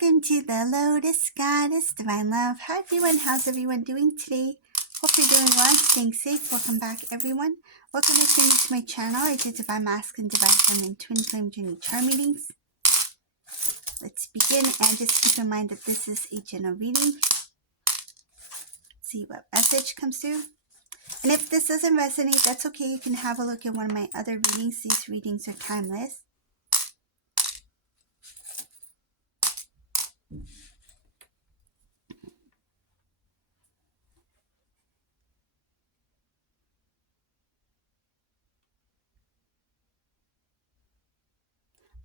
Welcome to the Lotus Goddess Divine Love. Hi everyone, how's everyone doing today? Hope you're doing well and staying safe. Welcome back everyone. Welcome if you're new to my channel. I do Divine Masculine, Divine Feminine, Twin Flame Journey Chart readings. Let's begin and just keep in mind that this is a general reading. See what message comes through. And if this doesn't resonate, that's okay. You can have a look at one of my other readings. These readings are timeless.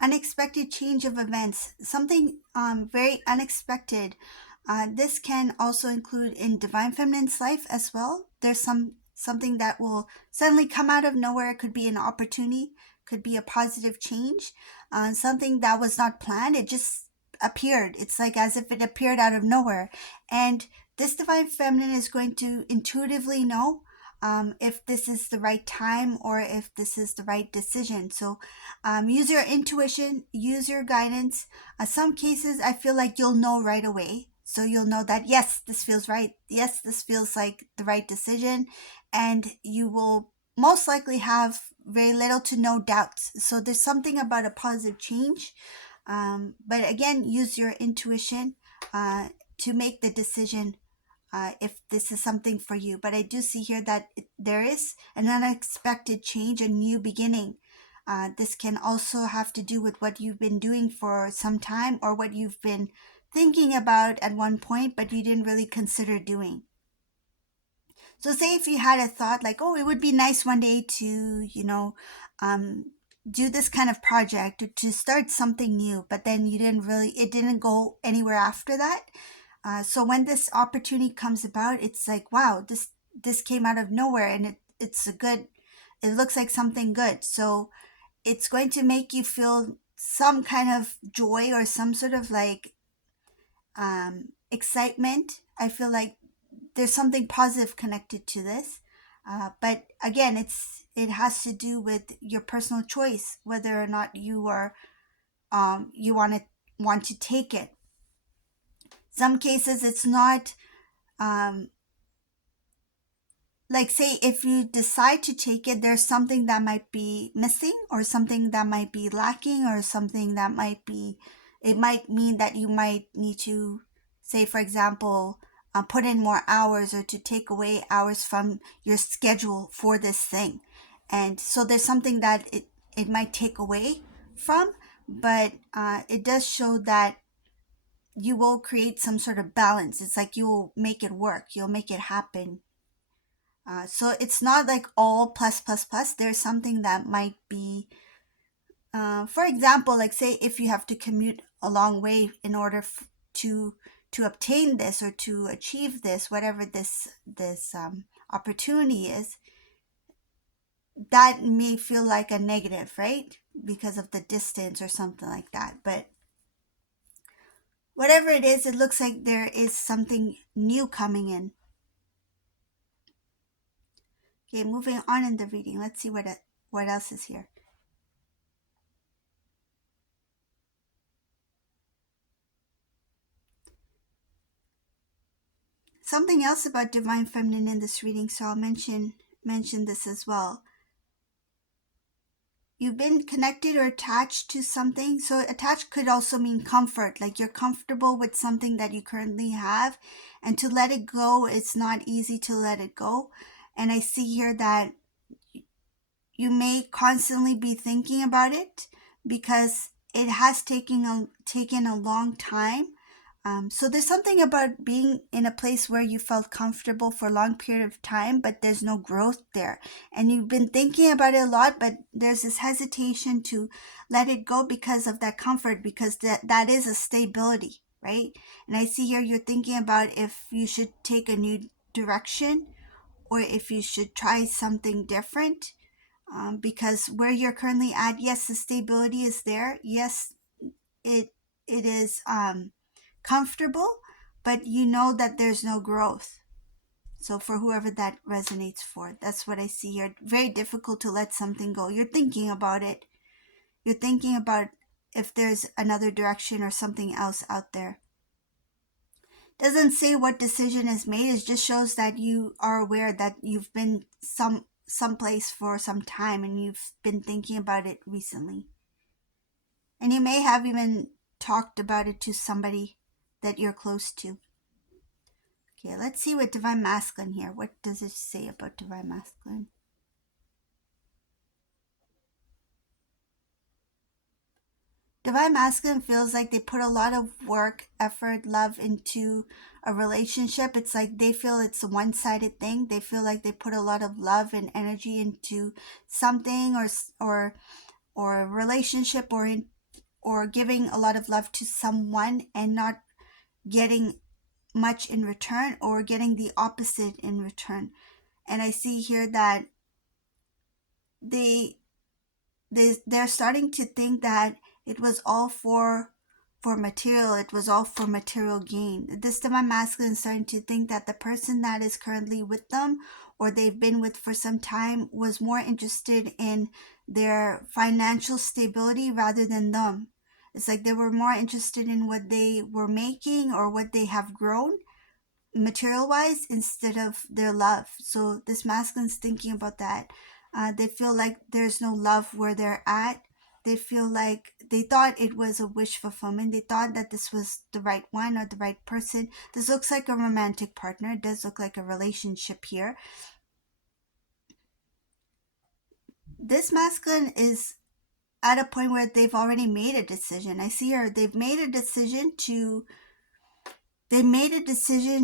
Unexpected change of events, something very unexpected. This can also include in Divine Feminine's life as well. There's something that will suddenly come out of nowhere. It could be an opportunity, could be a positive change, something that was not planned. It just appeared. It's like as if it appeared out of nowhere. And this Divine Feminine is going to intuitively know if this is the right time or if this is the right decision. So use your intuition, use your guidance. Some cases I feel like you'll know right away. So you'll know that, yes, this feels right. Yes, this feels like the right decision. And you will most likely have very little to no doubts. So there's something about a positive change. But again, use your intuition to make the decision if this is something for you. But I do see here that there is an unexpected change, a new beginning. This can also have to do with what you've been doing for some time or what you've been thinking about at one point, but you didn't really consider doing. So say if you had a thought like, oh, it would be nice one day to, do this kind of project or to start something new, but then it didn't go anywhere after that. So when this opportunity comes about, it's like, wow, this came out of nowhere and it looks like something good. So it's going to make you feel some kind of joy or some sort of like excitement. I feel like there's something positive connected to this. But again, it has to do with your personal choice, whether or not you want to take it. Some cases it's not, like say if you decide to take it, there's something that might be missing or something that might be lacking or something that it might mean that you might need to, say for example, put in more hours or to take away hours from your schedule for this thing. And so there's something that it might take away from, but it does show that you will create some sort of balance. It's like you will make it work. You'll make it happen. So it's not like all plus plus plus. There's something that might be, for example, like say if you have to commute a long way in order to obtain this or to achieve this, whatever this opportunity is, that may feel like a negative, right? Because of the distance or something like that. But whatever it is, it looks like there is something new coming in. Okay, moving on in the reading. Let's see what else is here. Something else about Divine Feminine in this reading, so I'll mention this as well. You've been connected or attached to something. So attached could also mean comfort, like you're comfortable with something that you currently have, and to let it go, it's not easy to let it go. And I see here that you may constantly be thinking about it because it has taken a long time. So there's something about being in a place where you felt comfortable for a long period of time, but there's no growth there. And you've been thinking about it a lot, but there's this hesitation to let it go because of that comfort, because that is a stability, right? And I see here you're thinking about if you should take a new direction or if you should try something different. Because where you're currently at, yes, the stability is there. Yes, it is comfortable, but you know that there's no growth. So for whoever that resonates for, that's what I see here. Very difficult to let something go. You're thinking about it. You're thinking about if there's another direction or something else out there. Doesn't say what decision is made. It just shows that you are aware that you've been someplace for some time and you've been thinking about it recently. And you may have even talked about it to somebody that you're close to. Okay, let's see what Divine Masculine here. What does it say about Divine Masculine? Divine Masculine feels like they put a lot of work, effort, love into a relationship. It's like they feel it's a one-sided thing. They feel like they put a lot of love and energy into something or a relationship or giving a lot of love to someone and not getting much in return or getting the opposite in return. And I see here that they they're starting to think that it was all for material, it was all for material gain. This Divine Masculine is starting to think that the person that is currently with them or they've been with for some time was more interested in their financial stability rather than them. It's like they were more interested in what they were making or what they have grown material wise instead of their love. So this masculine's thinking about that. They feel like there's no love where they're at. They feel like they thought it was a wish fulfillment. They thought that this was the right one or the right person. This looks like a romantic partner. It does look like a relationship here. This masculine is at a point where they've already made a decision. I see her. They made a decision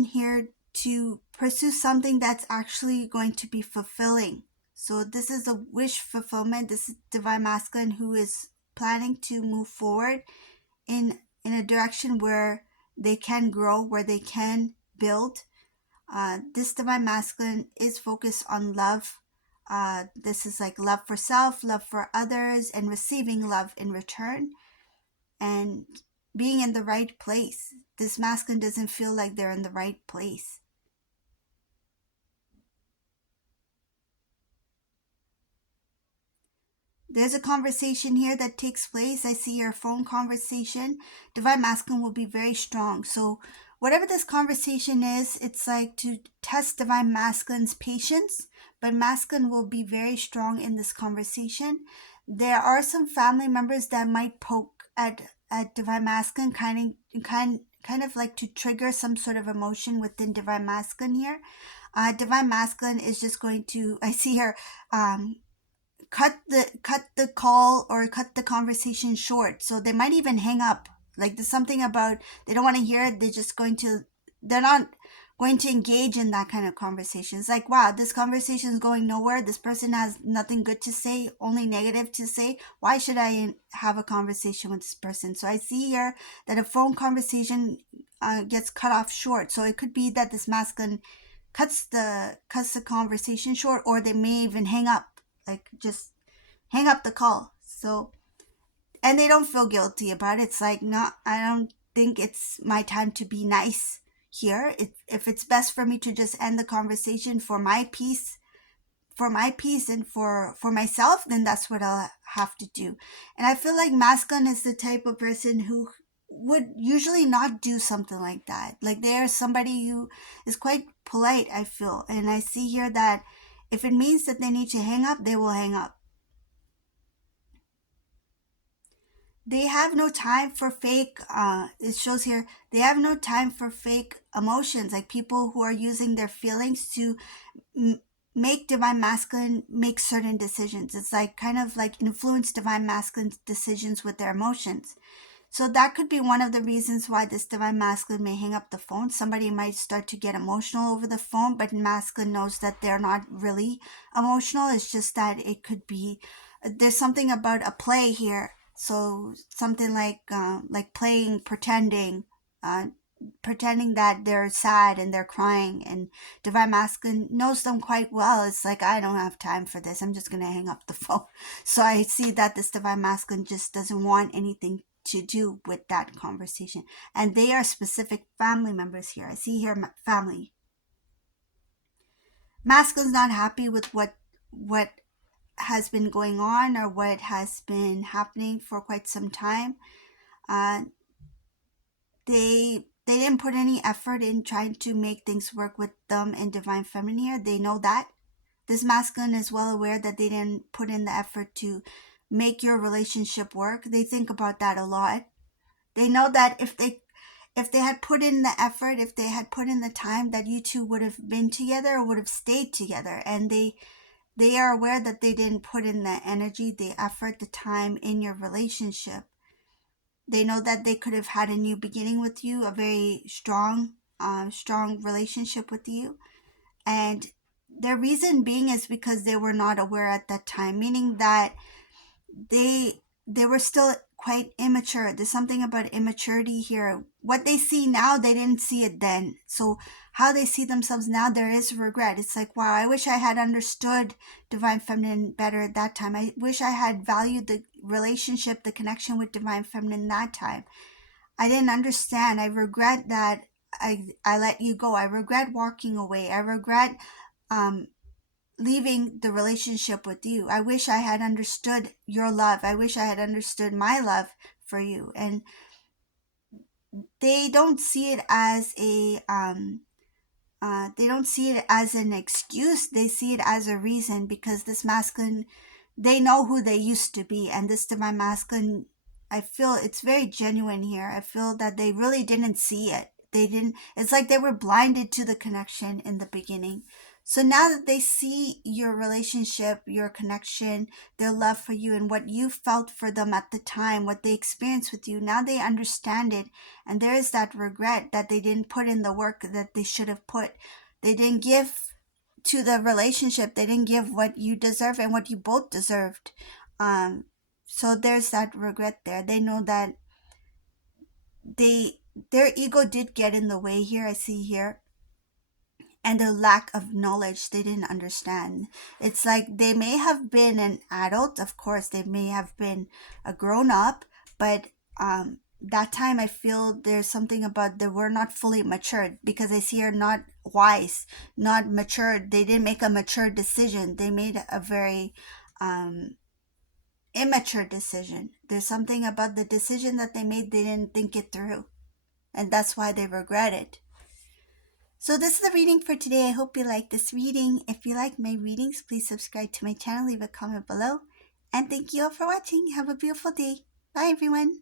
here to pursue something that's actually going to be fulfilling. So this is a wish fulfillment. This is Divine Masculine who is planning to move forward in a direction where they can grow, where they can build. This Divine Masculine is focused on love. This is like love for self, love for others, and receiving love in return. And being in the right place. This masculine doesn't feel like they're in the right place. There's a conversation here that takes place. I see your phone conversation. Divine Masculine will be very strong. So whatever this conversation is, it's like to test Divine Masculine's patience, but Masculine will be very strong in this conversation. There are some family members that might poke at Divine Masculine, kind of like to trigger some sort of emotion within Divine Masculine here. Divine Masculine is just going to, I see her cut the call or cut the conversation short. So they might even hang up. Like there's something about they don't want to hear it. They're not going to engage in that kind of conversation. It's like, wow, this conversation is going nowhere. This person has nothing good to say, only negative to say. Why should I have a conversation with this person? So I see here that a phone conversation gets cut off short. So it could be that this masculine cuts the conversation short, or they may even hang up, like just hang up the call. So, and they don't feel guilty about it. It's like, no, I don't think it's my time to be nice here. If it's best for me to just end the conversation for my peace and for myself, then that's what I'll have to do. And I feel like masculine is the type of person who would usually not do something like that. Like they are somebody who is quite polite, I feel. And I see here that if it means that they need to hang up, they will hang up. They have no time for fake, it shows here, they have no time for fake emotions, like people who are using their feelings to make Divine Masculine make certain decisions. It's like kind of like influence Divine Masculine's decisions with their emotions. So that could be one of the reasons why this Divine Masculine may hang up the phone. Somebody might start to get emotional over the phone, but Masculine knows that they're not really emotional. It's just that it could be, there's something about a play here. So something like playing, pretending that they're sad and they're crying, and Divine Masculine knows them quite well. It's like, I don't have time for this. I'm just going to hang up the phone. So I see that this Divine Masculine just doesn't want anything to do with that conversation. And they are specific family members here. I see here family. Masculine's not happy with what has been going on or what has been happening for quite some time. Uh, they didn't put any effort in trying to make things work with them in divine feminine here. They know that. This masculine is well aware that they didn't put in the effort to make your relationship work. They think about that a lot. They know that if they had put in the effort, if they had put in the time, that you two would have been together or would have stayed together. And they are aware that they didn't put in the energy, the effort, the time in your relationship. They know that they could have had a new beginning with you, a very strong relationship with you. And their reason being is because they were not aware at that time, meaning that they were still quite immature. There's something about immaturity here. What they see now, they didn't see it then. So how they see themselves now, there is regret. It's like, wow, I wish I had understood divine feminine better at that time. I wish I had valued the relationship, the connection with divine feminine that time. I didn't understand. I regret that I let you go. I regret walking away. I regret um, leaving the relationship with you. I wish I had understood your love. I wish I had understood my love for you. And they don't see it as they don't see it as an excuse. They see it as a reason, because this masculine, they know who they used to be, and this divine masculine, I feel it's very genuine here. I feel that they really didn't see it. They didn't. It's like they were blinded to the connection in the beginning. So now that they see your relationship, your connection, their love for you, and what you felt for them at the time, what they experienced with you, now they understand it. And there is that regret that they didn't put in the work that they should have put. They didn't give to the relationship. They didn't give what you deserve and what you both deserved. Um, so there's that regret there. They know that their ego did get in the way here. I see here, and the lack of knowledge, they didn't understand. It's like they may have been an adult, of course, they may have been a grown up, but that time I feel there's something about they were not fully matured, because I see her not wise, not matured. They didn't make a mature decision. They made a very um, immature decision. There's something about the decision that they made, they didn't think it through, and that's why they regret it. So this is the reading for today. I hope you like this reading. If you like my readings, please subscribe to my channel, leave a comment below. And thank you all for watching. Have a beautiful day. Bye everyone.